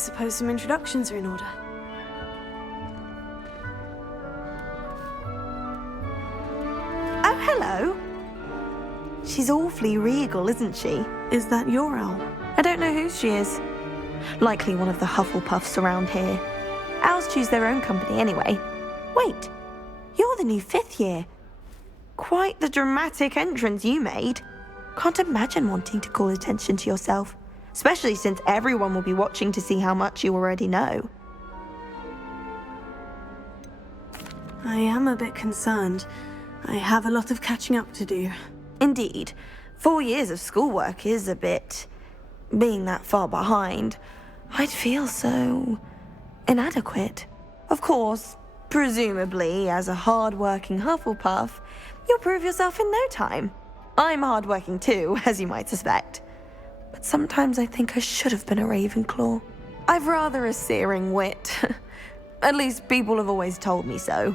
suppose some introductions are in order. Oh, hello. She's awfully regal, isn't she? Is that your owl? I don't know who she is. Likely one of the Hufflepuffs around here. Owls choose their own company anyway. Wait, you're the new 5th year. Quite the dramatic entrance you made. Can't imagine wanting to call attention to yourself, especially since everyone will be watching to see how much you already know. I am a bit concerned. I have a lot of catching up to do. Indeed, 4 years of schoolwork is a bit... being that far behind, I'd feel so... inadequate. Of course, presumably, as a hard-working Hufflepuff, you'll prove yourself in no time. I'm hard-working too, as you might suspect. But sometimes I think I should have been a Ravenclaw. I've rather a searing wit. At least people have always told me so.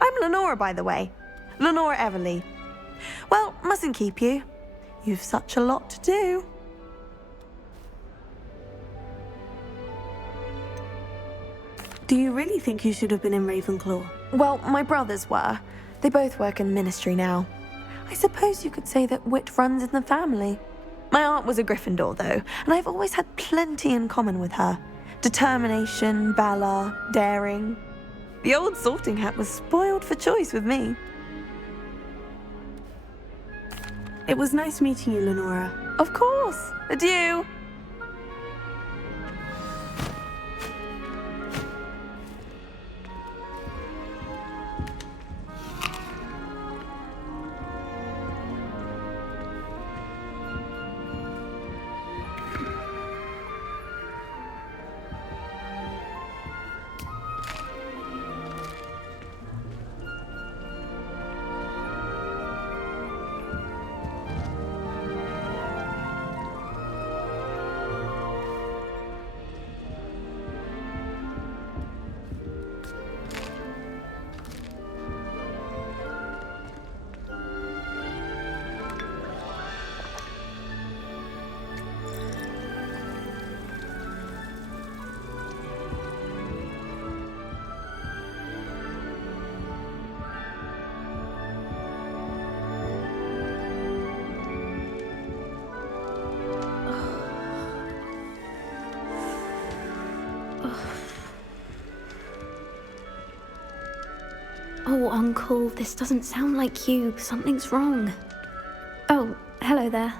I'm Lenora, by the way. Lenora Everly. Well, mustn't keep you. You've such a lot to do. Do you really think you should have been in Ravenclaw? Well, my brothers were. They both work in the ministry now. I suppose you could say that wit runs in the family. My aunt was a Gryffindor, though, and I've always had plenty in common with her. Determination, valor, daring. The old sorting hat was spoiled for choice with me. It was nice meeting you, Lenora. Of course. Adieu. Oh, Uncle, this doesn't sound like you. Something's wrong. Oh, hello there.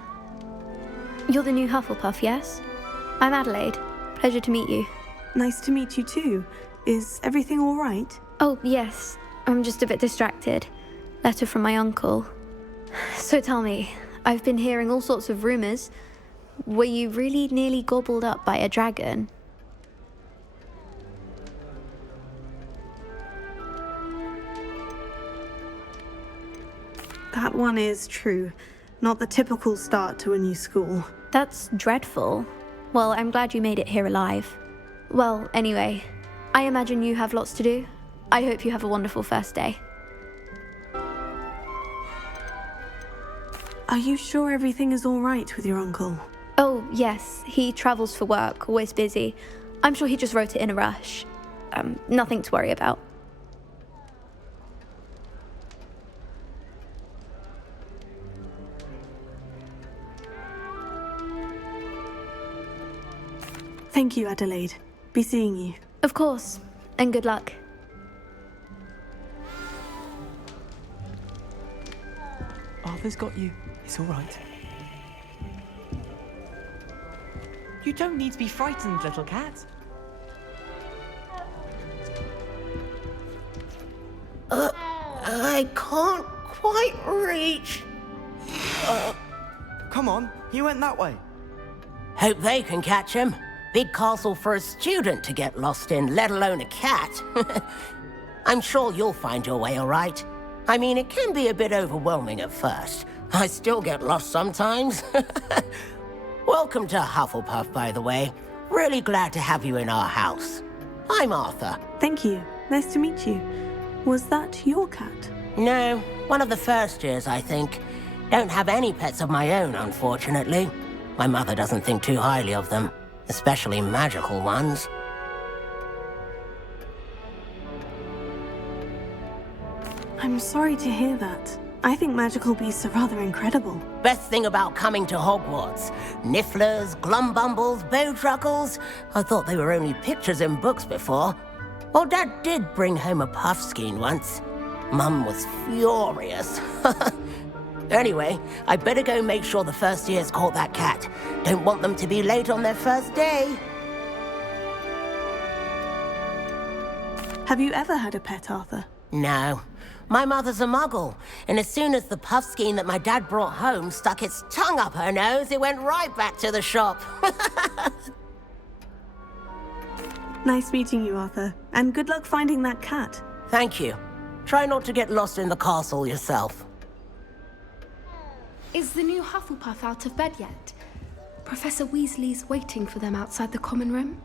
You're the new Hufflepuff, yes? I'm Adelaide. Pleasure to meet you. Nice to meet you too. Is everything all right? Oh, yes. I'm just a bit distracted. Letter from my uncle. So tell me, I've been hearing all sorts of rumors. Were you really nearly gobbled up by a dragon? That one is true. Not the typical start to a new school. That's dreadful. Well, I'm glad you made it here alive. Well, anyway, I imagine you have lots to do. I hope you have a wonderful first day. Are you sure everything is all right with your uncle? Oh, yes. He travels for work, always busy. I'm sure he just wrote it in a rush. Nothing to worry about. Thank you, Adelaide. Be seeing you. Of course. And good luck. Arthur's got you. It's all right. You don't need to be frightened, little cat. I can't quite reach. Come on, you went that way. Hope they can catch him. Big castle for a student to get lost in, let alone a cat. I'm sure you'll find your way all right. I mean, it can be a bit overwhelming at first. I still get lost sometimes. Welcome to Hufflepuff, by the way. Really glad to have you in our house. I'm Arthur. Thank you. Nice to meet you. Was that your cat? No, one of the first years, I think. Don't have any pets of my own, unfortunately. My mother doesn't think too highly of them. especially magical ones. I'm sorry to hear that. I think magical beasts are rather incredible. Best thing about coming to Hogwarts. Nifflers, glumbumbles, bowtruckles. I thought they were only pictures in books before. Well, Dad did bring home a puffskein once. Mum was furious. Anyway, I better go make sure the first years caught that cat. Don't want them to be late on their first day. Have you ever had a pet, Arthur? No. My mother's a muggle, and as soon as the puffskein that my dad brought home stuck its tongue up her nose, it went right back to the shop. Nice meeting you, Arthur. And good luck finding that cat. Thank you. Try not to get lost in the castle yourself. Is the new Hufflepuff out of bed yet? Professor Weasley's waiting for them outside the common room.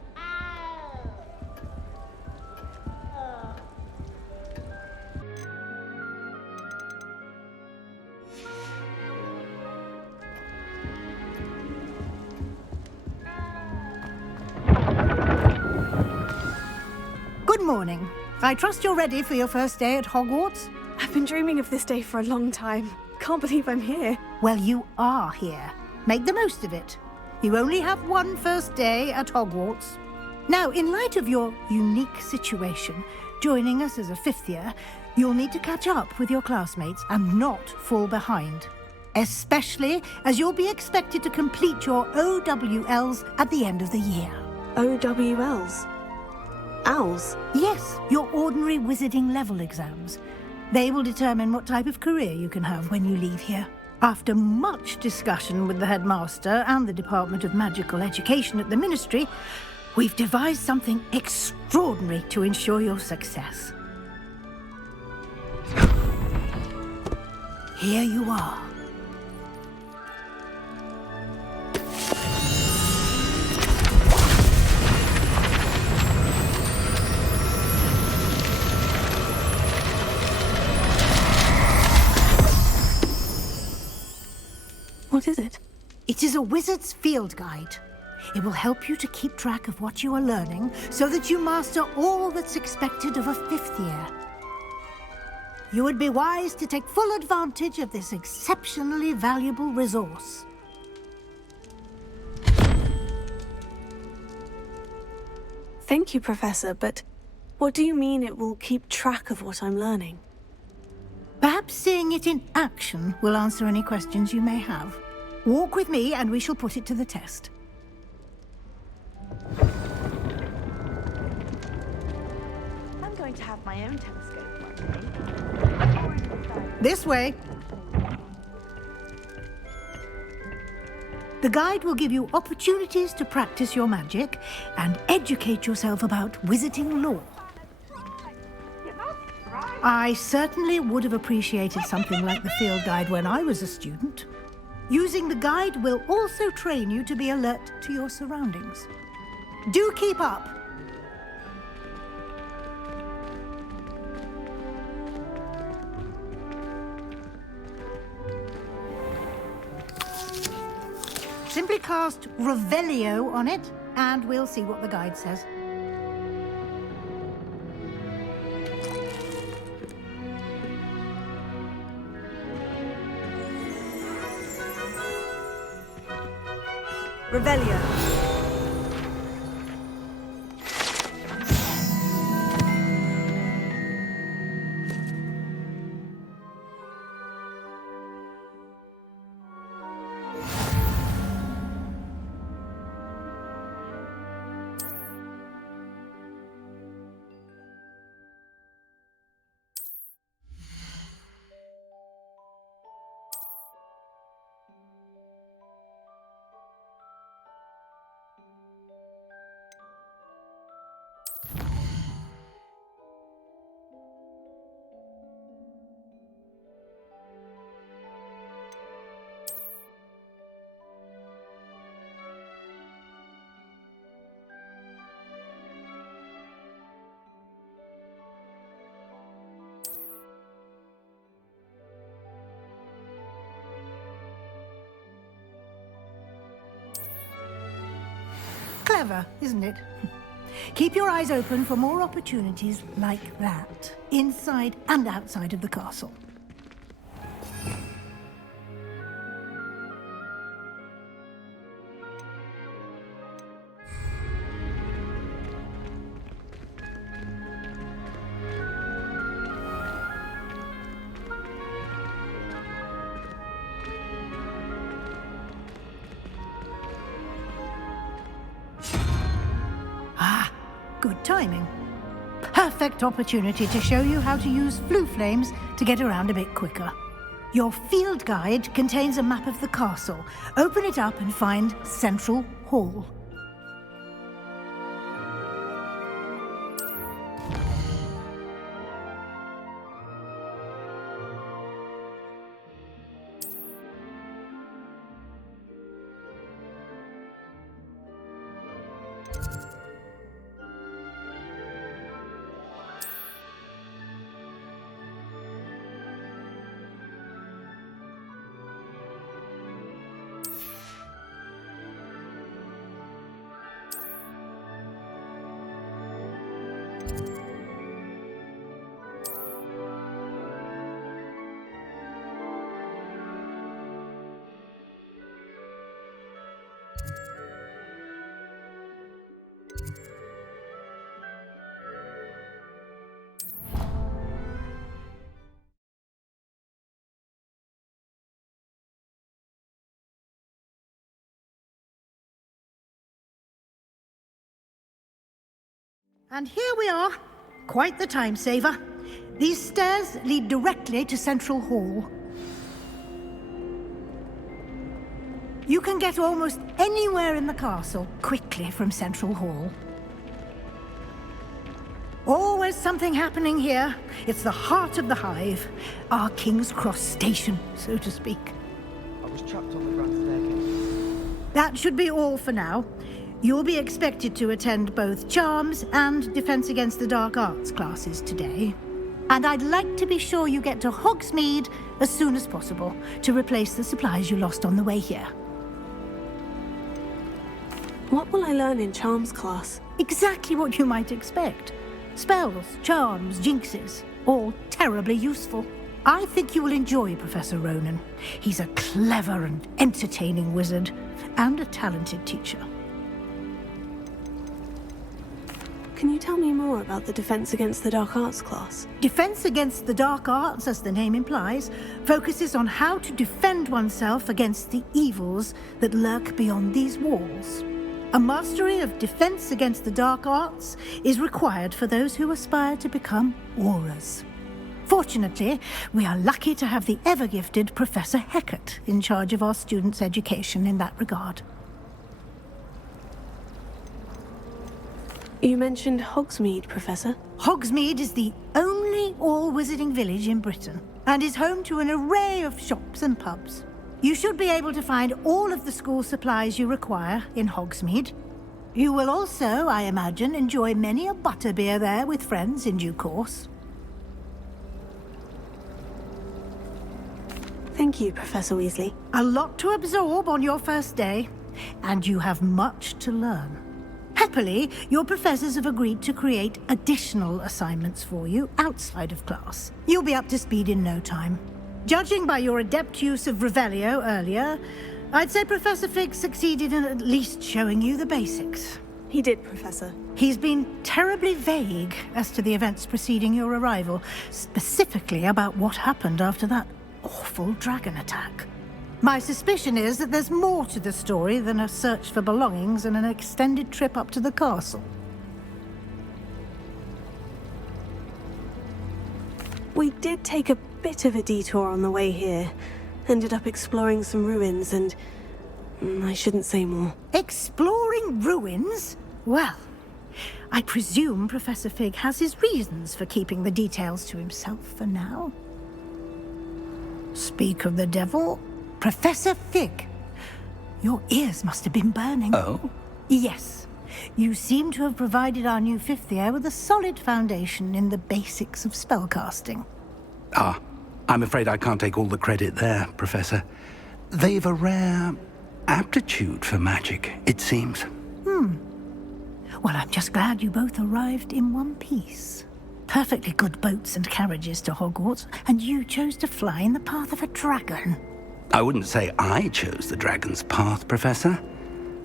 Good morning. I trust you're ready for your first day at Hogwarts? I've been dreaming of this day for a long time. Can't believe I'm here. Well, you are here. Make the most of it. You only have one first day at Hogwarts. Now, in light of your unique situation, joining us as a fifth year, you'll need to catch up with your classmates and not fall behind. Especially as you'll be expected to complete your OWLs at the end of the year. OWLs? Owls? Yes, your ordinary wizarding level exams. They will determine what type of career you can have when you leave here. After much discussion with the headmaster and the Department of Magical Education at the Ministry, we've devised something extraordinary to ensure your success. Here you are. What is it? It is a wizard's field guide. It will help you to keep track of what you are learning so that you master all that's expected of a fifth year. You would be wise to take full advantage of this exceptionally valuable resource. Thank you, Professor, but what do you mean it will keep track of what I'm learning? Perhaps seeing it in action will answer any questions you may have. Walk with me and we shall put it to the test. I'm going to have my own telescope one day. This way. The guide will give you opportunities to practice your magic and educate yourself about wizarding lore. I certainly would have appreciated something like the field guide when I was a student. Using the guide will also train you to be alert to your surroundings. Do keep up! Simply cast Revelio on it, and we'll see what the guide says. Revelio. Clever, isn't it? Keep your eyes open for more opportunities like that, inside and outside of the castle. Good timing. Perfect opportunity to show you how to use flue flames to get around a bit quicker. Your field guide contains a map of the castle. Open it up and find Central Hall. And here we are. Quite the time saver. These stairs lead directly to Central Hall. You can get almost anywhere in the castle quickly from Central Hall. Always something happening here. It's the heart of the hive. Our King's Cross station, so to speak. I was trapped on the grand staircase. That should be all for now. You'll be expected to attend both Charms and Defense Against the Dark Arts classes today. And I'd like to be sure you get to Hogsmeade as soon as possible to replace the supplies you lost on the way here. What will I learn in Charms class? Exactly what you might expect. Spells, charms, jinxes, all terribly useful. I think you will enjoy Professor Ronan. He's a clever and entertaining wizard, and a talented teacher. Can you tell me more about the Defense Against the Dark Arts class? Defense Against the Dark Arts, as the name implies, focuses on how to defend oneself against the evils that lurk beyond these walls. A mastery of Defense Against the Dark Arts is required for those who aspire to become Aurors. Fortunately, we are lucky to have the ever-gifted Professor Hecat in charge of our students' education in that regard. You mentioned Hogsmeade, Professor. Hogsmeade is the only all-wizarding village in Britain and is home to an array of shops and pubs. You should be able to find all of the school supplies you require in Hogsmeade. You will also, I imagine, enjoy many a butterbeer there with friends in due course. Thank you, Professor Weasley. A lot to absorb on your first day, and you have much to learn. Happily, your professors have agreed to create additional assignments for you outside of class. You'll be up to speed in no time. Judging by your adept use of Revelio earlier, I'd say Professor Fig succeeded in at least showing you the basics. He did, Professor. He's been terribly vague as to the events preceding your arrival, specifically about what happened after that awful dragon attack. My suspicion is that there's more to the story than a search for belongings and an extended trip up to the castle. We did take a bit of a detour on the way here. Ended up exploring some ruins and... I shouldn't say more. Exploring ruins? Well, I presume Professor Fig has his reasons for keeping the details to himself for now. Speak of the devil, Professor Fig. Your ears must have been burning. Oh? Yes. You seem to have provided our new fifth year with a solid foundation in the basics of spellcasting. Ah, I'm afraid I can't take all the credit there, Professor. They've a rare aptitude for magic, it seems. Well, I'm just glad you both arrived in one piece. Perfectly good boats and carriages to Hogwarts, and you chose to fly in the path of a dragon. I wouldn't say I chose the dragon's path, Professor.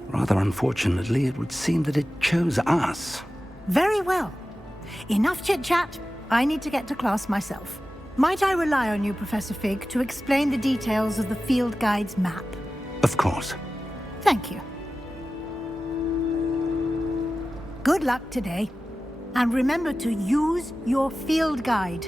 Rather unfortunately, it would seem that it chose us. Very well. Enough chit-chat. I need to get to class myself. Might I rely on you, Professor Fig, to explain the details of the field guide's map? Of course. Thank you. Good luck today. And remember to use your field guide.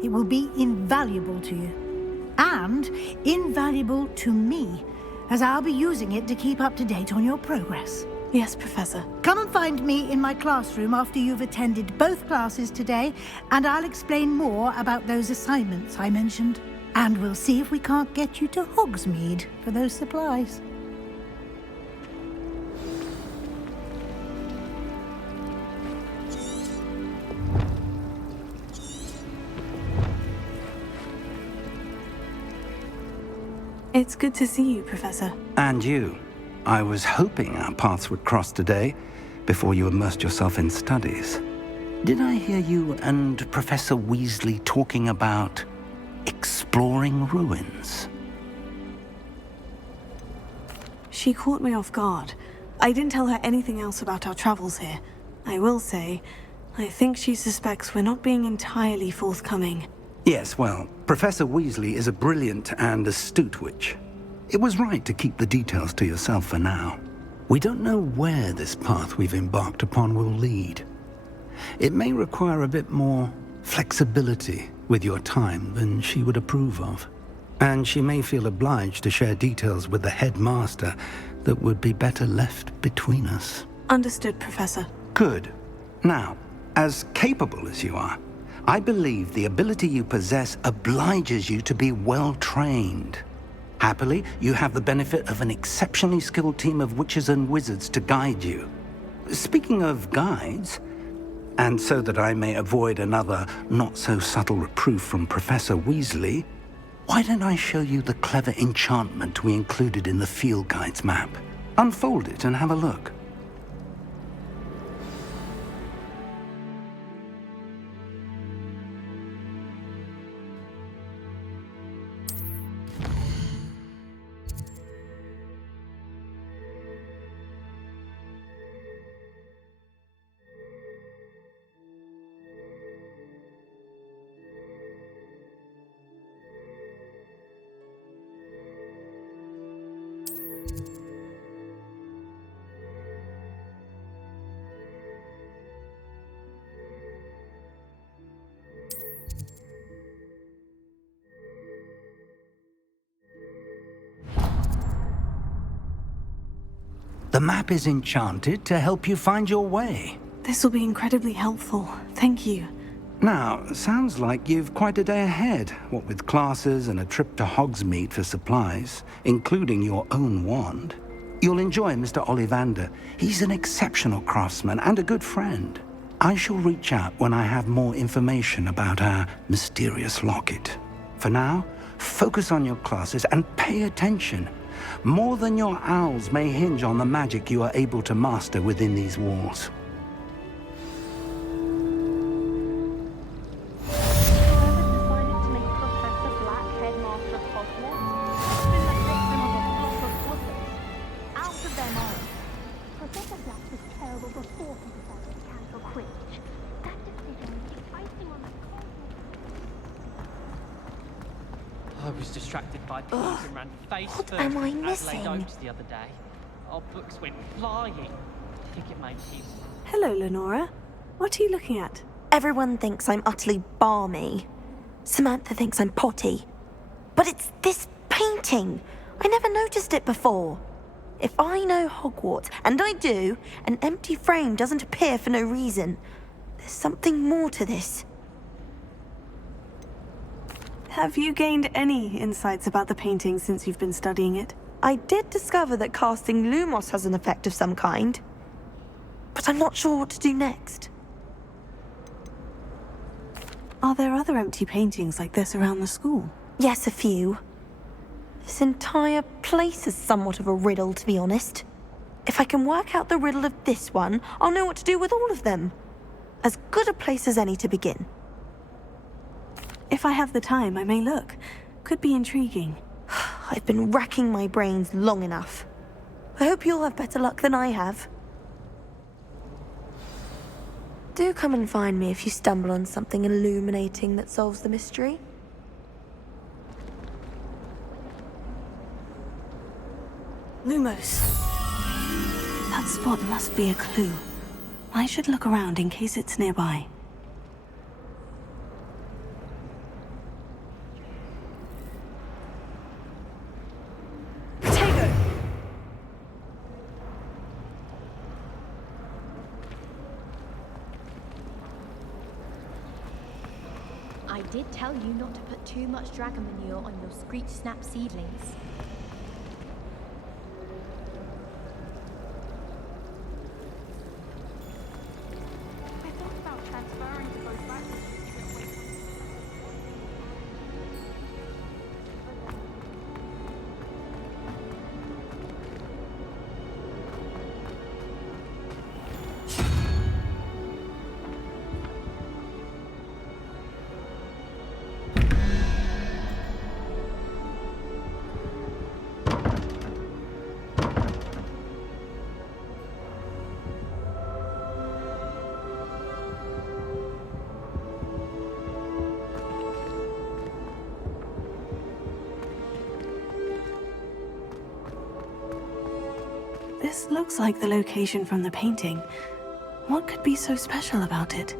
It will be invaluable to you. And invaluable to me, as I'll be using it to keep up to date on your progress. Yes, Professor. Come and find me in my classroom after you've attended both classes today, and I'll explain more about those assignments I mentioned. And we'll see if we can't get you to Hogsmeade for those supplies. It's good to see you, Professor. And you. I was hoping our paths would cross today, before you immersed yourself in studies. Did I hear you and Professor Weasley talking about exploring ruins? She caught me off guard. I didn't tell her anything else about our travels here. I will say, I think she suspects we're not being entirely forthcoming. Yes, well, Professor Weasley is a brilliant and astute witch. It was right to keep the details to yourself for now. We don't know where this path we've embarked upon will lead. It may require a bit more flexibility with your time than she would approve of. And she may feel obliged to share details with the headmaster that would be better left between us. Understood, Professor. Good. Now, as capable as you are, I believe the ability you possess obliges you to be well trained. Happily, you have the benefit of an exceptionally skilled team of witches and wizards to guide you. Speaking of guides, and so that I may avoid another not-so-subtle reproof from Professor Weasley, why don't I show you the clever enchantment we included in the field guide's map? Unfold it and have a look. The map is enchanted to help you find your way. This will be incredibly helpful. Thank you. Now, sounds like you've quite a day ahead, what with classes and a trip to Hogsmeade for supplies, including your own wand. You'll enjoy Mr. Ollivander. He's an exceptional craftsman and a good friend. I shall reach out when I have more information about our mysterious locket. For now, focus on your classes and pay attention. More than your owls may hinge on the magic you are able to master within these walls. I was distracted by peas and ran face What first am I at missing? Adelaide Oaks the other day. Our books went flying. I think it made him. Hello, Lenora. What are you looking at? Everyone thinks I'm utterly balmy. Samantha thinks I'm potty. But it's this painting. I never noticed it before. If I know Hogwarts, and I do, an empty frame doesn't appear for no reason. There's something more to this. Have you gained any insights about the painting since you've been studying it? I did discover that casting Lumos has an effect of some kind. But I'm not sure what to do next. Are there other empty paintings like this around the school? Yes, a few. This entire place is somewhat of a riddle, to be honest. If I can work out the riddle of this one, I'll know what to do with all of them. As good a place as any to begin. If I have the time, I may look. Could be intriguing. I've been racking my brains long enough. I hope you'll have better luck than I have. Do come and find me if you stumble on something illuminating that solves the mystery. Lumos. That spot must be a clue. I should look around in case it's nearby. I did tell you not to put too much dragon manure on your Screech Snap seedlings. I thought about transferring to both batches to get away from This looks like the location from the painting. What could be so special about it?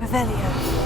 Revelio.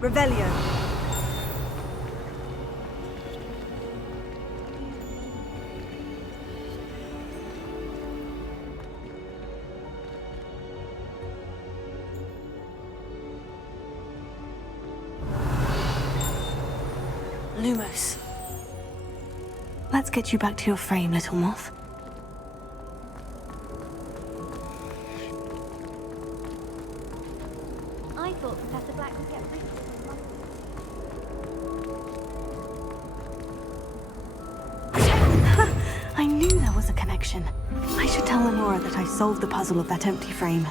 Revelio. Lumos. Let's get you back to your frame, little Moth. I thought Professor Black would get rid of I knew there was a connection. I should tell Lenora that I solved the puzzle of that empty frame.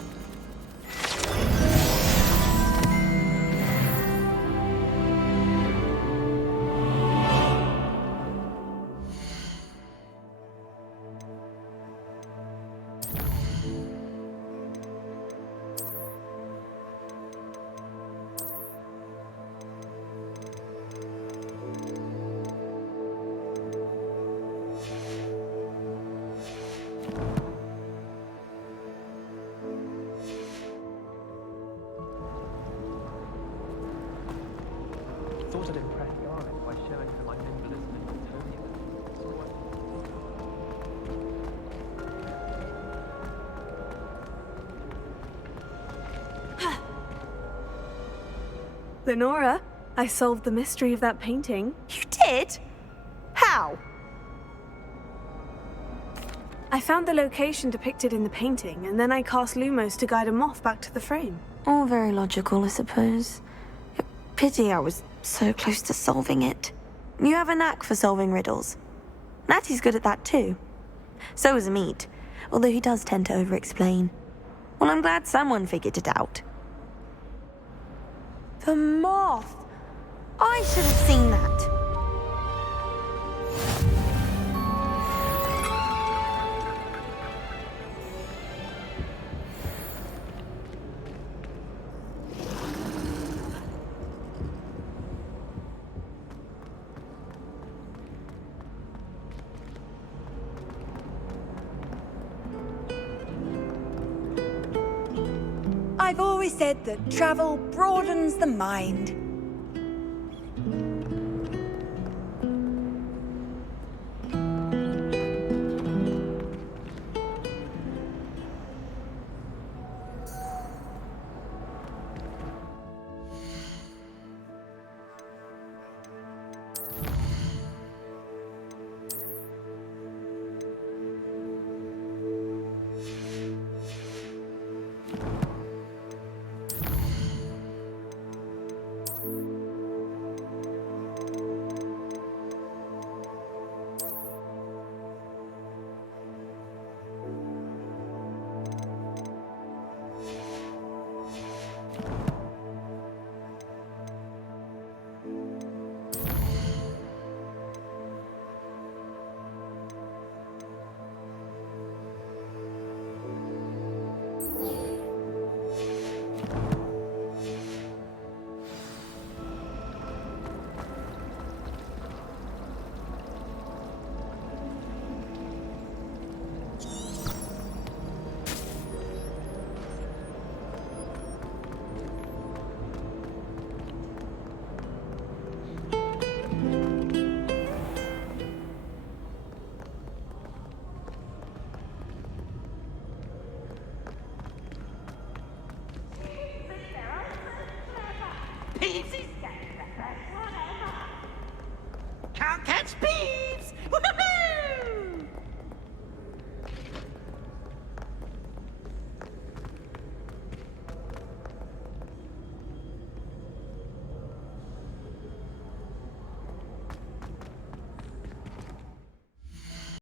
Thought I'd impress Garnet by showing her my nimbleness and Newtonian. Lenora, I solved the mystery of that painting. You did? How? I found the location depicted in the painting, and then I cast Lumos to guide a moth back to the frame. All very logical, I suppose. Pity I was so close to solving it. You have a knack for solving riddles. Natty's good at that too. So is Amit, although he does tend to over-explain. Well, I'm glad someone figured it out. The moth! I should have seen that. I've always said that travel broadens the mind.